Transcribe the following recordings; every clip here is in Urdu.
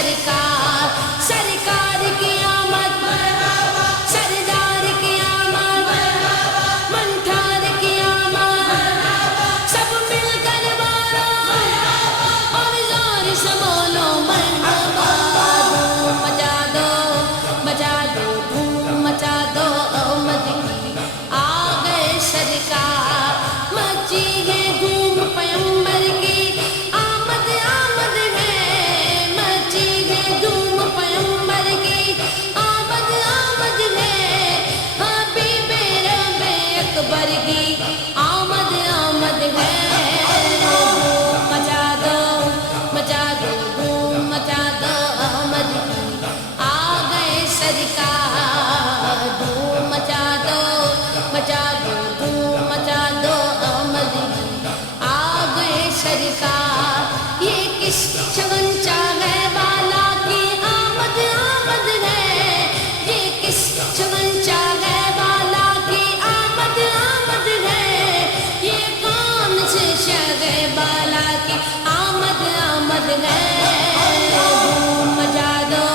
سرکار سرکار کی آمد سردار کی آمد منٹھار کی آمد سب مل کر بولو اور زور سے بولو مرحبا دھوم مچا دو دھوم مچا دو آمد کی آ گئے سرکار مچی ہے دھوم پیغمبر کی آمد آمد ہے مچی ہے دھوم پیغمبر کی آمد آمد ہے حبیب رب اکبر کی آمد آمد ہے دھوم مچا دو دھوم مچا دو آمد کی آ گئے سرکار دھوم مچا دو دھوم مچا دو آمد کی آ گئے سرکار یہ کس شگن چاہے والا کی آمد آمد ہے یہ کس شگن چاہے والا کی آمد آمد ہے یہ کون سے شگے والا کی آمد آمد ہے دھوم مچا دو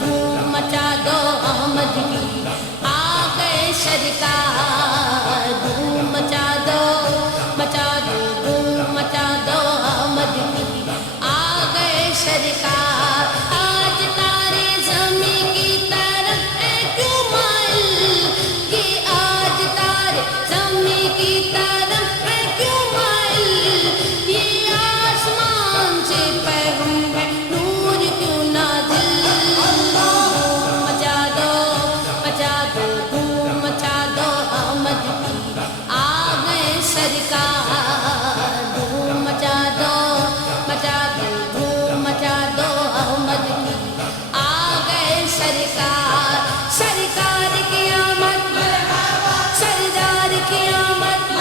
دھوم مچا دو آمد کی آ گئے سرکار دھوم مچا دو دھوم مچا دو آمد کی آ گئے سرکار آج تارے زمین کی طرف ہے کیوں مائل کہ آج تارے زمین کی طرف ہے کیوں مائل یہ آسمان سے پیغام ہے نور کیوں نازل دھوم مچا دو دھوم مچا دو آمد کی آ گئے سرکار دھوم مچا دو دھوم مچا دو آمد کی آ گئے سرکار سرکار کی آمد سردار کی آمد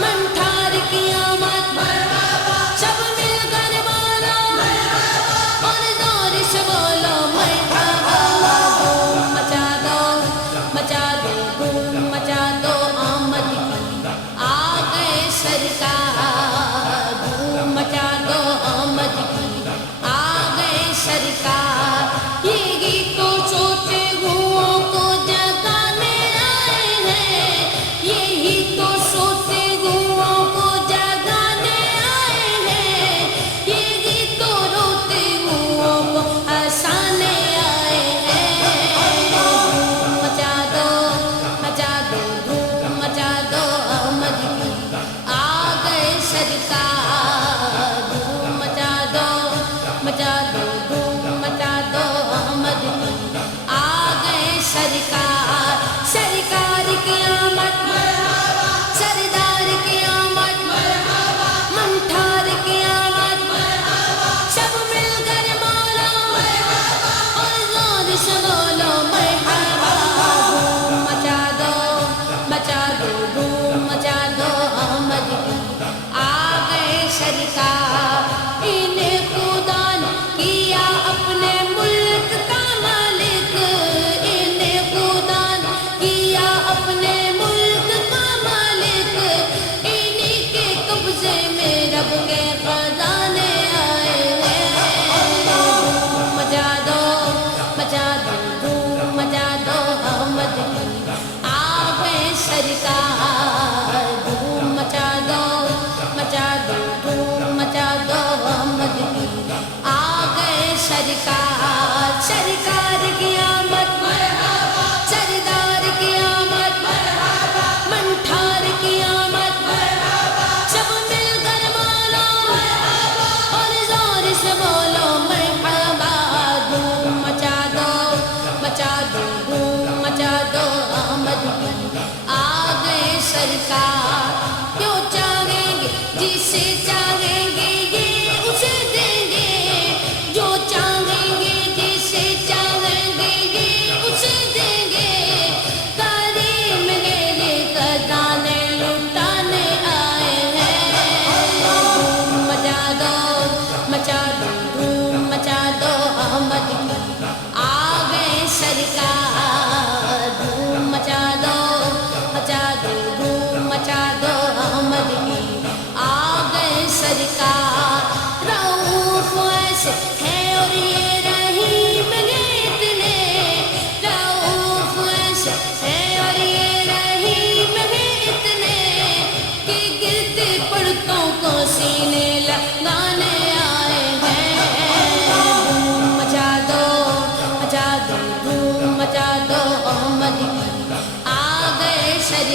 منٹھار کی آمد سب مل کر بولو اور زور سے بولو مرحبا دھوم مچا دو دھوم مچا دو آمد کی آ گئے سرکار دھوم مچا دو آمد کی آ گئے سرکار یہ گیت تو سوتے ہوں کو جگانے آئے ہیں یہی تو سوتے ہوں کو جگانے آئے ہیں یہ گیت تو روتے ہوں کو ہنسانے آئے ہیں دھوم مچا دو دھوم مچا دو آمد کی آ گئے سرکار دھوم مچا دو دھوم مچا دو آمد کی آ گئے سرکار سرکار کی آمد سردار کی آمد منٹھار کی آمد سب مل کر بولو اور زور سے بولو مرحبا دھوم مچا دو دھوم مچا دو آمد کی آ گئے سرکار انہیں خدا نے کیا اپنے ملک کا مالک انہیں خدا نے کیا اپنے ملک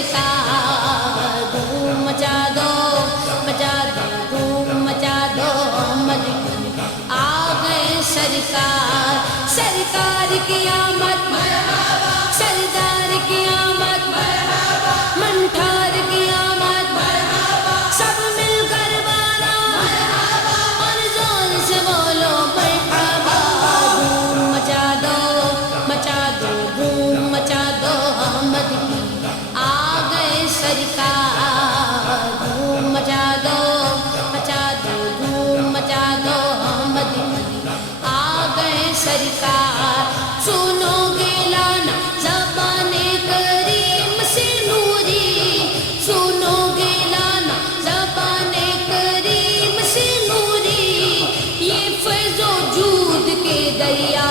سرکار دھوم مچا دو دھوم مچا دو مدینے آ گئے سرکار سرکار کی آمد مرحبا سردار کی آمد مرحبا منٹھار کی آمد مرحبا سب مل کر بانا مرحبا اور زور سے بولو مرحبا دھوم مچا دو دھوم مچا دو مدینے آ گئے سرکار دھوم مچا دو دھوم مچا دو مدینے آ گئے سرکار سنو گے لانا زبان کریم سے نوری سنو گے لانا زبان کریم سے نوری یہ فیض و جود کے دریا